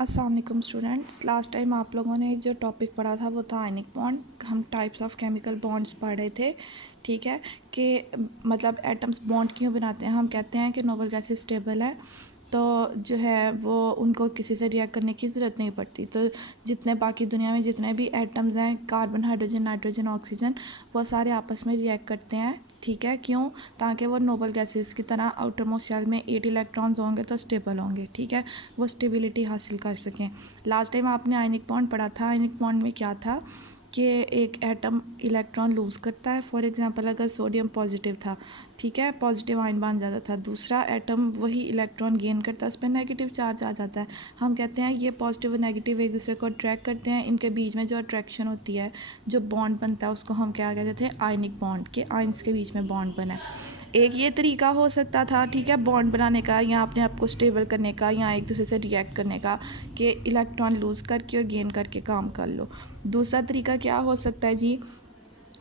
अस्सलाम वालेकुम students. Last time आप लोगों ने जो टॉपिक पढ़ा था वो था आयनिक बॉन्ड। हम टाइप्स ऑफ केमिकल बॉन्ड्स पढ़ रहे थे। ठीक है कि मतलब एटम्स बॉन्ड क्यों बनाते हैं। हम कहते हैं कि नोबल गैसेस स्टेबल है तो जो है वो उनको किसी से रिएक्ट करने की ज़रूरत नहीं पड़ती। तो जितने बाकी दुनिया में जितने भी एटम्स हैं, कार्बन, हाइड्रोजन, नाइट्रोजन, ऑक्सीजन, वो सारे आपस में रिएक्ट करते हैं। ठीक है, क्यों? ताकि वो नोबल गैसेस की तरह आउटर मोस्ट शेल में 8 इलेक्ट्रॉन्स होंगे तो स्टेबल होंगे। ठीक है, वो स्टेबिलिटी हासिल कर सकें। लास्ट टाइम आपने आयनिक बॉन्ड पढ़ा था। आयनिक बॉन्ड में क्या था कि एक एटम इलेक्ट्रॉन लूज़ करता है। फॉर एग्जांपल अगर सोडियम पॉजिटिव था, ठीक है, पॉजिटिव आयन बन जाता था। दूसरा एटम वही इलेक्ट्रॉन गेन करता है, उस पर नेगेटिव चार्ज आ जाता है। हम कहते हैं ये पॉजिटिव और नेगेटिव एक दूसरे को अट्रैक्ट करते हैं। इनके बीच में जो अट्रैक्शन होती है, जो बॉन्ड बनता है, उसको हम क्या कहते थे? Ionic bond. के आयन्स के बीच में बॉन्ड बना है। एक ये तरीका हो सकता था, ठीक है, बॉन्ड बनाने का या अपने आप को स्टेबल करने का या एक दूसरे से रिएक्ट करने का, कि इलेक्ट्रॉन लूज़ करके और गेन करके काम कर लो। दूसरा तरीका क्या हो सकता है जी?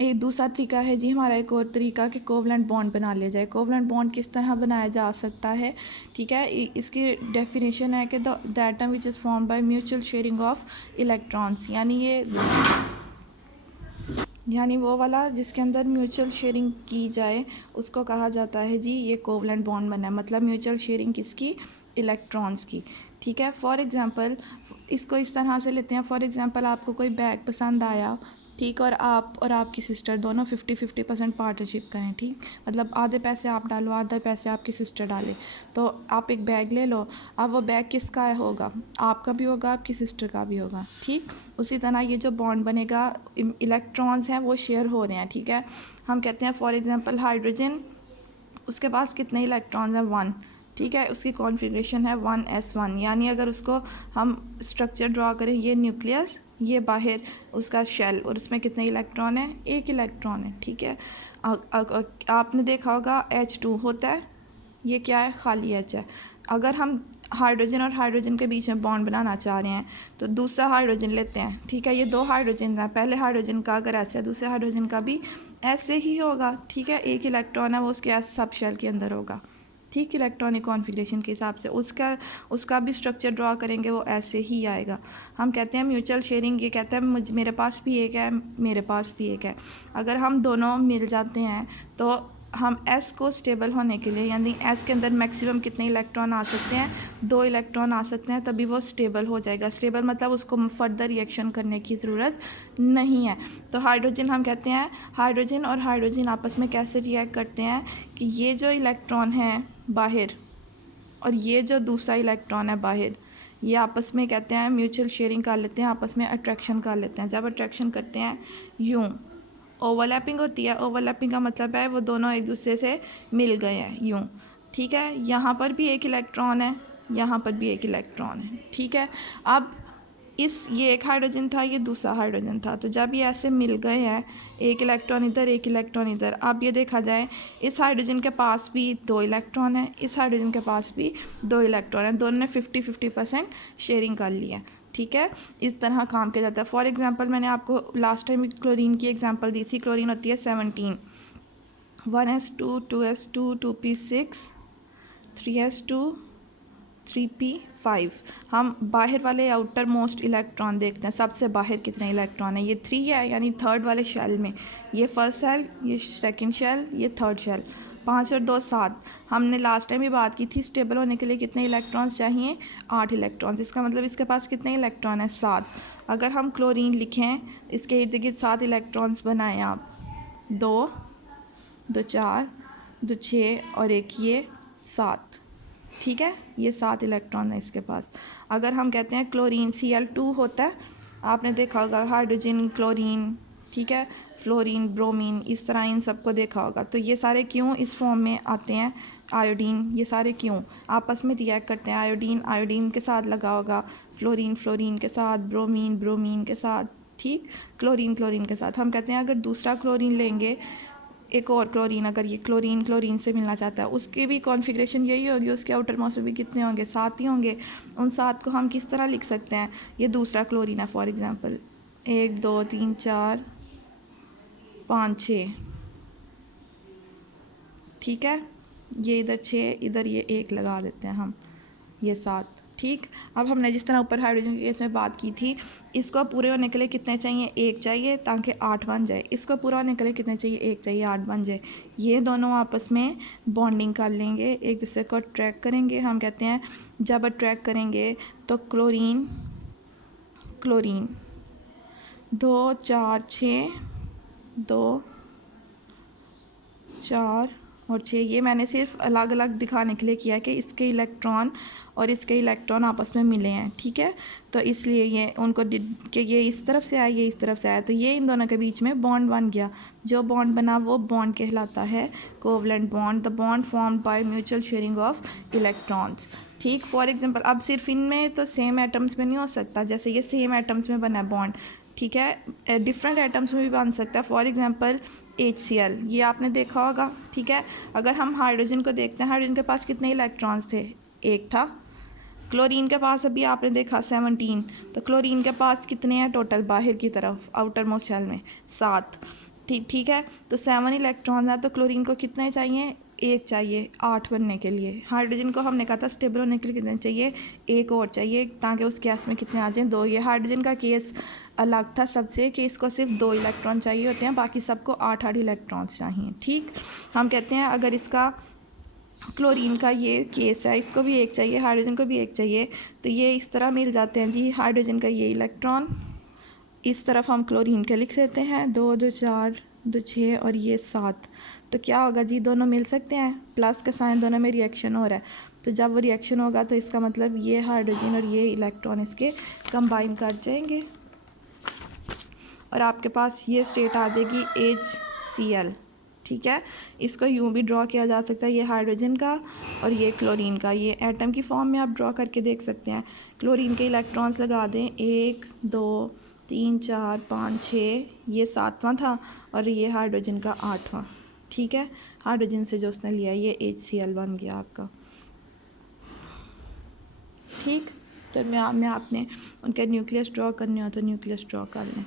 एक दूसरा तरीका है जी हमारा, एक और तरीका कि कोवलेंट बॉन्ड बना लिया जाए। कोवलेंट बॉन्ड किस तरह बनाया जा सकता है? ठीक है, इसकी डेफिनेशन है कि the atom which is form by mutual sharing of electrons, यानी वो वाला जिसके अंदर म्यूचुअल शेयरिंग की जाए उसको कहा जाता है जी ये कोवलेंट बॉन्ड बना है। मतलब म्यूचुअल शेयरिंग किसकी? इलेक्ट्रॉन्स की। ठीक है, फॉर एग्जांपल इसको इस तरह से लेते हैं। फॉर एग्जांपल आपको कोई बैग पसंद आया, ठीक, और आप और आपकी सिस्टर दोनों 50-50% पार्टनरशिप करें। ठीक, मतलब आधे पैसे आप डालो, आधे पैसे आपकी सिस्टर डाले, तो आप एक बैग ले लो। अब वो बैग किसका होगा? आपका भी होगा, आपकी सिस्टर का भी होगा। ठीक, उसी तरह ये जो बॉन्ड बनेगा, इलेक्ट्रॉन्स हैं वो शेयर हो रहे हैं। ठीक है, हम कहते हैं फॉर एग्जांपल हाइड्रोजन, उसके पास कितने इलेक्ट्रॉन्स हैं? 1। ठीक है, उसकी कॉन्फ़िगरेशन है 1s1। यानी अगर उसको हम स्ट्रक्चर ड्रा करें, ये न्यूक्लियस, ये बाहर उसका शेल, और उसमें कितने इलेक्ट्रॉन है? 1 इलेक्ट्रॉन है। ठीक है, आपने देखा होगा H2 होता है, ये क्या है? खाली H है। अगर हम हाइड्रोजन और हाइड्रोजन के बीच में बॉन्ड बनाना चाह रहे हैं तो दूसरा हाइड्रोजन लेते हैं। ठीक है, ये 2 हाइड्रोजन हैं। पहले हाइड्रोजन का अगर ऐसे है, दूसरे हाइड्रोजन का भी ऐसे ही होगा। ठीक है, 1 इलेक्ट्रॉन है, वो उसके सब शेल के अंदर होगा। ठीक, इलेक्ट्रॉनिक कॉन्फ़िगरेशन के हिसाब से उसका भी स्ट्रक्चर ड्रा करेंगे, वो ऐसे ही आएगा। हम कहते हैं म्यूचुअल शेयरिंग। ये कहता है मेरे पास भी एक है, मेरे पास भी एक है। अगर हम दोनों मिल जाते हैं तो हम S को स्टेबल होने के लिए, यानी S के अंदर मैक्सिमम कितने इलेक्ट्रॉन आ सकते हैं? 2 इलेक्ट्रॉन आ सकते हैं, तभी वो स्टेबल हो जाएगा। स्टेबल मतलब उसको फर्दर रिएक्शन करने की ज़रूरत नहीं है। तो हाइड्रोजन, हम कहते हैं हाइड्रोजन और हाइड्रोजन आपस में कैसे रिएक्ट करते हैं कि ये जो इलेक्ट्रॉन है बाहर और ये जो दूसरा इलेक्ट्रॉन है बाहर, ये आपस में कहते हैं म्यूचुअल शेयरिंग कर लेते हैं, आपस में अट्रैक्शन कर लेते हैं। जब अट्रैक्शन करते हैं यूँ ओवरलैपिंग होती है। ओवरलैपिंग का मतलब है वो दोनों एक दूसरे से मिल गए हैं, यूँ। ठीक है, यहाँ पर भी एक इलेक्ट्रॉन है, यहाँ पर भी एक इलेक्ट्रॉन है। ठीक है, अब ये एक हाइड्रोजन था, ये दूसरा हाइड्रोजन था, तो जब ये ऐसे मिल गए हैं, एक इलेक्ट्रॉन इधर, एक इलेक्ट्रॉन इधर, अब ये देखा जाए इस हाइड्रोजन के पास भी 2 इलेक्ट्रॉन है, इस हाइड्रोजन के पास भी 2 इलेक्ट्रॉन है, दोनों ने 50-50% शेयरिंग कर ली है। ठीक है, इस तरह काम किया जाता है। फॉर एग्जांपल मैंने आपको लास्ट टाइम क्लोरीन की एग्जांपल दी थी। क्लोरीन होती है 17, 1s2, 2s2, 2p6, 3s2, 3p5। हम बाहर वाले आउटर मोस्ट इलेक्ट्रॉन देखते हैं, सबसे बाहर कितने इलेक्ट्रॉन है? ये 3 है, यानी थर्ड वाले शेल में। ये फर्स्ट शेल, ये सेकंड शेल, ये थर्ड शेल। 5 और 2 7। हमने लास्ट टाइम भी बात की थी स्टेबल होने के लिए कितने इलेक्ट्रॉन्स चाहिए? 8 इलेक्ट्रॉन्स। इसका मतलब इसके पास कितने इलेक्ट्रॉन है? 7। अगर हम क्लोरीन लिखें, इसके इर्द गिर्द 7 इलेक्ट्रॉन्स बनाएं आप, 2 2 4 2 6 और एक ये 7। ठीक है, ये 7 इलेक्ट्रॉन है इसके पास। अगर हम कहते हैं क्लोरीन Cl2 होता है, आपने देखा होगा हाइड्रोजन, क्लोरीन, ठीक है, फ्लोरीन, ब्रोमीन, इस तरह इन सबको देखा होगा। तो ये सारे क्यों इस फॉर्म में आते हैं? आयोडीन, ये सारे क्यों आपस में रिएक्ट करते हैं? आयोडीन आयोडीन के साथ लगा होगा, फ्लोरीन फ्लोरीन के साथ, ब्रोमीन ब्रोमीन के साथ, ठीक, क्लोरीन क्लोरीन के साथ। हम कहते हैं अगर दूसरा क्लोरीन लेंगे, एक और क्लोरीन, अगर ये क्लोरीन क्लोरीन से मिलना चाहता है, उसकी भी कॉन्फ़िगरेशन यही होगी, उसके आउटर मोस्ट में भी कितने होंगे? 7 ही होंगे। उन 7 को हम किस तरह लिख सकते हैं? ये दूसरा क्लोरीन है फॉर एग्जांपल, 1 2 3 4 5 6, ठीक है, ये इधर 6, इधर ये 1 लगा देते हैं हम, ये 7। ठीक। अब हमने जिस तरह ऊपर हाइड्रोजन के केस में बात की थी, इसको पूरे होने के लिए कितने चाहिए, 1 चाहिए ताकि 8 बन जाए। इसको पूरा होने के लिए कितने चाहिए, 1 चाहिए, 8 बन जाए। ये दोनों आपस में बॉन्डिंग कर लेंगे, एक दूसरे को अट्रैक्ट करेंगे। हम कहते हैं जब अट्रैक्ट करेंगे तो क्लोरीन 2 4 6 2 4 और 6, ये मैंने सिर्फ अलग अलग दिखाने के लिए किया है कि इसके इलेक्ट्रॉन और इसके इलेक्ट्रॉन आपस में मिले हैं, ठीक है। तो इसलिए ये उनको कि ये इस तरफ से आया, ये इस तरफ से आया, तो ये इन दोनों के बीच में बॉन्ड बन गया। जो बॉन्ड बना वो बॉन्ड कहलाता है covalent bond, the bond formed by mutual sharing of electrons, ठीक। फॉर एग्जांपल अब सिर्फ इनमें तो सेम एटम्स में नहीं हो सकता, जैसे ये सेम एटम्स में बना है बॉन्ड, ठीक है, डिफरेंट एटम्स में भी बन सकता है। फॉर एग्जांपल HCl, ये आपने देखा होगा, ठीक है। अगर हम हाइड्रोजन को देखते हैं, हाइड्रोजन के पास कितने इलेक्ट्रॉन्स थे, 1 था। क्लोरीन के पास अभी आपने देखा 17, तो क्लोरीन के पास कितने हैं टोटल बाहर की तरफ आउटर मोस्ट शेल में, 7, ठीक है। तो 7 इलेक्ट्रॉन है, तो क्लोरीन को कितने चाहिए, 1 चाहिए 8 बनने के लिए। हाइड्रोजन को हमने कहा था स्टेबल होने के लिए कितने चाहिए, 1 और चाहिए ताकि उस गैस में कितने आ जाएँ, 2। ये हाइड्रोजन का केस अलग था सबसे कि इसको सिर्फ 2 इलेक्ट्रॉन चाहिए होते हैं, बाकी सबको 8 इलेक्ट्रॉन्स चाहिए, ठीक। हम कहते हैं अगर इसका क्लोरीन का ये केस है, इसको भी 1 चाहिए, हाइड्रोजन को भी 1 चाहिए, तो ये इस तरह मिल जाते हैं जी। हाइड्रोजन का ये इलेक्ट्रॉन इस तरफ हम क्लोरीन के लिख देते हैं, 2 2 4 2 6 और ये 7, तो क्या होगा जी, दोनों मिल सकते हैं, प्लस का साइन दोनों में रिएक्शन हो रहा है। तो जब वो रिएक्शन होगा तो इसका मतलब ये हाइड्रोजन और ये इलेक्ट्रॉन इसके कंबाइन कर जाएंगे और आपके पास ये स्टेट आ जाएगी HCl, ठीक है। इसको यूँ भी ड्रॉ किया जा सकता है, ये हाइड्रोजन का और ये क्लोरीन का, ये एटम की फॉर्म में आप ड्रॉ करके देख सकते हैं। क्लोरीन के इलेक्ट्रॉन्स लगा दें, 1 2 3 4 5 6, ये 7वां था और ये हाइड्रोजन का 8वां, ठीक है। हाइड्रोजन से जो उसने लिया ये HCl बन गया आपका, ठीक। तो मैं आपने उनके न्यूक्लियस ड्रॉ करने हो तो न्यूक्लियस ड्रॉ कर लें।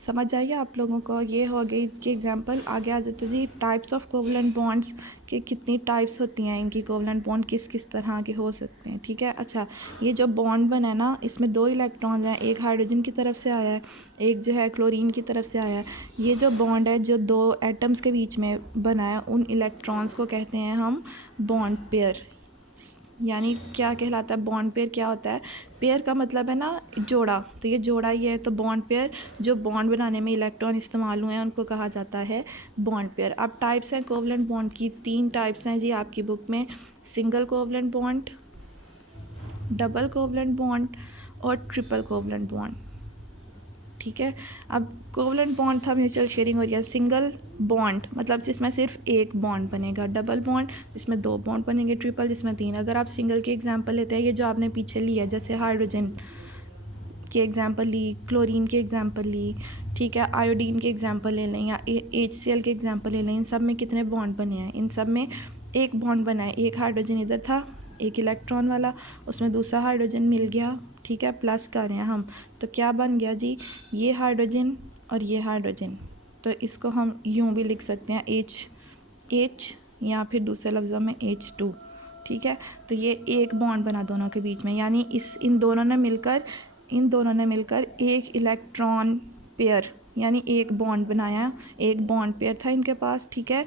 समझ आइए आप लोगों को, ये हो गई इसकी एग्जांपल। आगे आ जाते जी टाइप्स ऑफ कोवलेंट बॉन्ड्स कि कितनी टाइप्स होती हैं इनकी, कोवलेंट बॉन्ड किस किस तरह के हो सकते हैं, ठीक है। अच्छा, ये जो बॉन्ड बना है ना, इसमें 2 इलेक्ट्रॉन्स हैं, एक हाइड्रोजन की तरफ से आया है, एक जो है क्लोरीन की तरफ से आया है। ये जो बॉन्ड है जो 2 एटम्स के बीच में बना है, उन इलेक्ट्रॉन्स को कहते हैं हम बॉन्ड पेयर। यानी क्या कहलाता है बॉन्ड पेयर, क्या होता है, पेयर का मतलब है ना जोड़ा, तो ये जोड़ा ही है। तो बॉन्ड पेयर जो बॉन्ड बनाने में इलेक्ट्रॉन इस्तेमाल हुए हैं उनको कहा जाता है बॉन्ड पेयर। अब टाइप्स हैं कोवलेंट बॉन्ड की, 3 टाइप्स हैं जी आपकी बुक में, single covalent bond, double covalent bond और ट्रिपल कोवलेंट बॉन्ड, ठीक है। अब कोवलेंट बॉन्ड था म्यूचुअल शेयरिंग और या सिंगल बॉन्ड मतलब जिसमें सिर्फ 1 बॉन्ड बनेगा, डबल बॉन्ड जिसमें 2 बॉन्ड बनेंगे, ट्रिपल जिसमें 3। अगर आप सिंगल की एग्जांपल लेते हैं, ये जो आपने पीछे लिया, जैसे हाइड्रोजन की एग्जांपल ली, क्लोरीन की एग्जांपल ली, ठीक है, आयोडीन की एग्जांपल ले लें या HCl की एग्जांपल ले लें, इन सब में कितने बॉन्ड बने हैं, इन सब में 1 बॉन्ड बना है। एक हाइड्रोजन इधर था 1 इलेक्ट्रॉन वाला, उसमें दूसरा हाइड्रोजन मिल गया, ठीक है, प्लस कर रहे हैं हम, तो क्या बन गया जी, ये हाइड्रोजन और ये हाइड्रोजन। तो इसको हम यूँ भी लिख सकते हैं H या फिर दूसरे लफ्ज़ों में H2, ठीक है। तो ये 1 बॉन्ड बना दोनों के बीच में, यानी इन दोनों ने मिलकर 1 इलेक्ट्रॉन पेयर यानी 1 बॉन्ड बनाया, 1 बॉन्ड पेयर था इनके पास, ठीक है।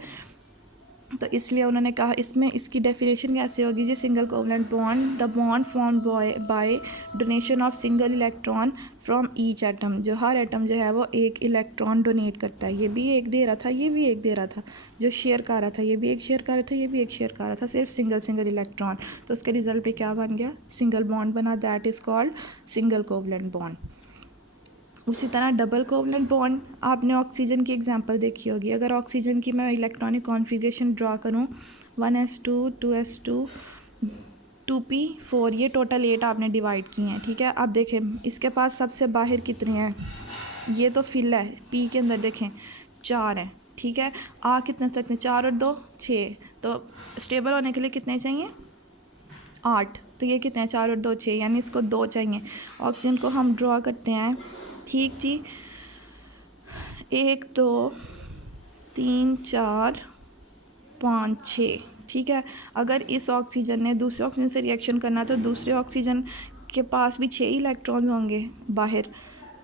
तो इसलिए उन्होंने कहा इसमें इसकी डेफिनेशन कैसे होगी जी, single covalent bond, the bond formed by donation of single electron from each atom, जो हर एटम जो है वो 1 इलेक्ट्रॉन डोनेट करता है, ये भी 1 दे रहा था, ये भी 1 दे रहा था, जो शेयर कर रहा था ये भी 1 शेयर कर रहा था, ये भी 1 शेयर कर रहा था, सिर्फ सिंगल इलेक्ट्रॉन। तो उसके रिजल्ट पे क्या बन गया, सिंगल बॉन्ड बना, that is called single covalent bond. उसी तरह डबल कोवलेंट बॉन्ड, आपने ऑक्सीजन की एग्जांपल देखी होगी। अगर ऑक्सीजन की मैं इलेक्ट्रॉनिक कॉन्फ़िगरेशन ड्रॉ करूं, 1s2 2s2 2p4, ये टोटल 8 आपने डिवाइड किए हैं, ठीक है। अब देखें इसके पास सबसे बाहर कितने हैं, ये तो फिल है, पी के अंदर देखें 4 हैं, ठीक है। आ कितने सकते हैं, 4 और 2 6, तो स्टेबल होने के लिए कितने चाहिए 8, तो ये कितने हैं 4 और 2 6, यानी इसको 2 चाहिए। ऑक्सीजन को हम ड्रॉ करते हैं, ठीक जी, 1 2 3 4 5 6, ठीक है। अगर इस ऑक्सीजन ने दूसरे ऑक्सीजन से रिएक्शन करना तो दूसरे ऑक्सीजन के पास भी 6 इलेक्ट्रॉन होंगे बाहर,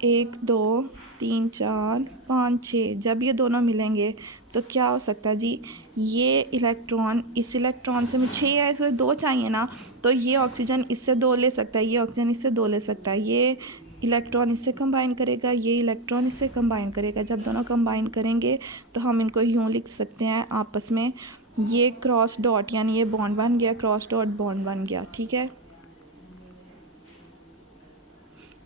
1 2 3 4 5 6। जब ये दोनों मिलेंगे तो क्या हो सकता है जी, ये इलेक्ट्रॉन इस इलेक्ट्रॉन से 6 है, इसमें 2 चाहिए ना, तो ये ऑक्सीजन इससे 2 ले सकता है, ये ऑक्सीजन इससे 2 ले सकता है, ये इलेक्ट्रॉन इससे कंबाइन करेगा, ये इलेक्ट्रॉन इससे कंबाइन करेगा। जब दोनों कंबाइन करेंगे तो हम इनको यूँ लिख सकते हैं आपस में, ये क्रॉस डॉट यानी ये बॉन्ड बन गया, क्रॉस डॉट बॉन्ड बन गया, ठीक है।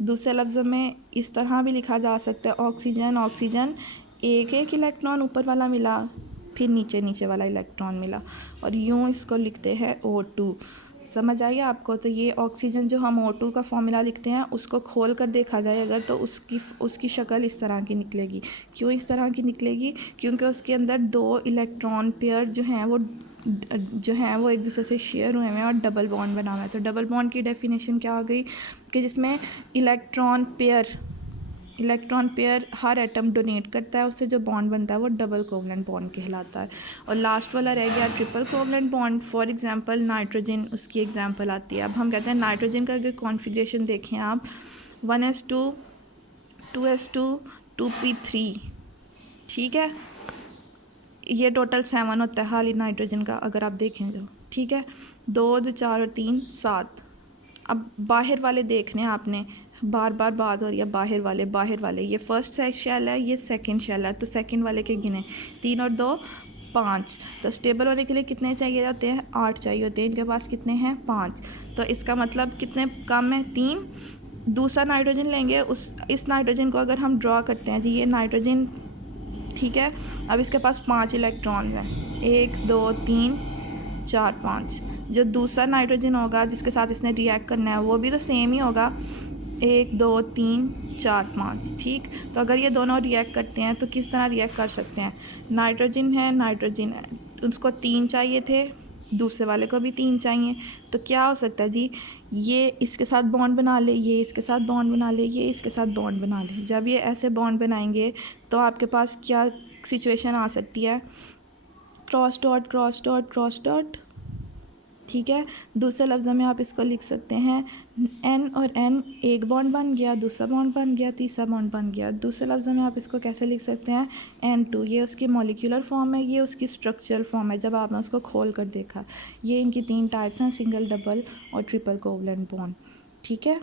दूसरे लफ्ज़ में इस तरह भी लिखा जा सकता है, ऑक्सीजन ऑक्सीजन, एक एक इलेक्ट्रॉन ऊपर वाला मिला, फिर नीचे नीचे वाला इलेक्ट्रॉन मिला, और यूँ इसको लिखते हैं O2। समझ आइए आपको। तो ये ऑक्सीजन जो हम O2 का फॉर्मूला लिखते हैं उसको खोल कर देखा जाए अगर, तो उसकी शक्ल इस तरह की निकलेगी। क्यों इस तरह की निकलेगी? क्योंकि उसके अंदर 2 इलेक्ट्रॉन पेयर जो हैं वो एक दूसरे से शेयर हुए हैं और डबल बॉन्ड बना हुआ है। तो डबल बॉन्ड की डेफिनेशन क्या हो गई कि जिसमें इलेक्ट्रॉन पेयर हर एटम डोनेट करता है, उससे जो बॉन्ड बनता है वो डबल कोवलेंट बॉन्ड कहलाता है। और लास्ट वाला रह गया triple covalent bond. For example nitrogen उसकी एग्जांपल आती है। अब हम कहते हैं नाइट्रोजन का अगर कॉन्फ़िगरेशन देखें आप, 1s2 2s2 2p3, ठीक है, ये टोटल 7 होता है खाली नाइट्रोजन का अगर आप देखें जो, ठीक है। 2 2 4 और 3 7। अब बाहर वाले देखने आपने, बार बार बात हो रही है बाहर वाले, ये फर्स्ट शेल है, ये सेकंड शेल है, तो सेकंड वाले के गिने 3 और 2 5। तो स्टेबल होने के लिए कितने चाहिए होते हैं? 8 चाहिए होते हैं। इनके पास कितने हैं? 5। तो इसका मतलब कितने कम है? 3। दूसरा नाइट्रोजन लेंगे, इस नाइट्रोजन को अगर हम ड्रॉ करते हैं जी, ये नाइट्रोजन, ठीक है। अब इसके पास 5 इलेक्ट्रॉन्स हैं, 1 2 3 4 5। जो दूसरा नाइट्रोजन होगा जिसके साथ इसने रिएक्ट करना है वो भी तो सेम ही होगा, 1 2 3 4 5, ठीक। तो अगर ये दोनों रिएक्ट करते हैं तो किस तरह रिएक्ट कर सकते हैं? नाइट्रोजन है, उसको 3 चाहिए थे, दूसरे वाले को भी 3 चाहिए, तो क्या हो सकता है जी, ये इसके साथ बॉन्ड बना ले, ये इसके साथ बॉन्ड बना ले, ये इसके साथ बॉन्ड बना ले। जब ये ऐसे बॉन्ड बनाएंगे तो आपके पास क्या सिचुएशन आ सकती है? Cross dot cross dot cross dot, ठीक है। दूसरे लफ्ज़ में आप इसको लिख सकते हैं N और N, एक बॉन्ड बन गया, दूसरा बॉन्ड बन गया, तीसरा बॉन्ड बन गया। दूसरे लफ्ज़ में आप इसको कैसे लिख सकते हैं? N2, ये उसकी मॉलिक्यूलर फॉर्म है, ये उसकी स्ट्रक्चरल फॉर्म है जब आपने उसको खोल कर देखा। ये इनकी 3 टाइप्स हैं, सिंगल, डबल और ट्रिपल कोवलेंट बॉन्ड, ठीक है।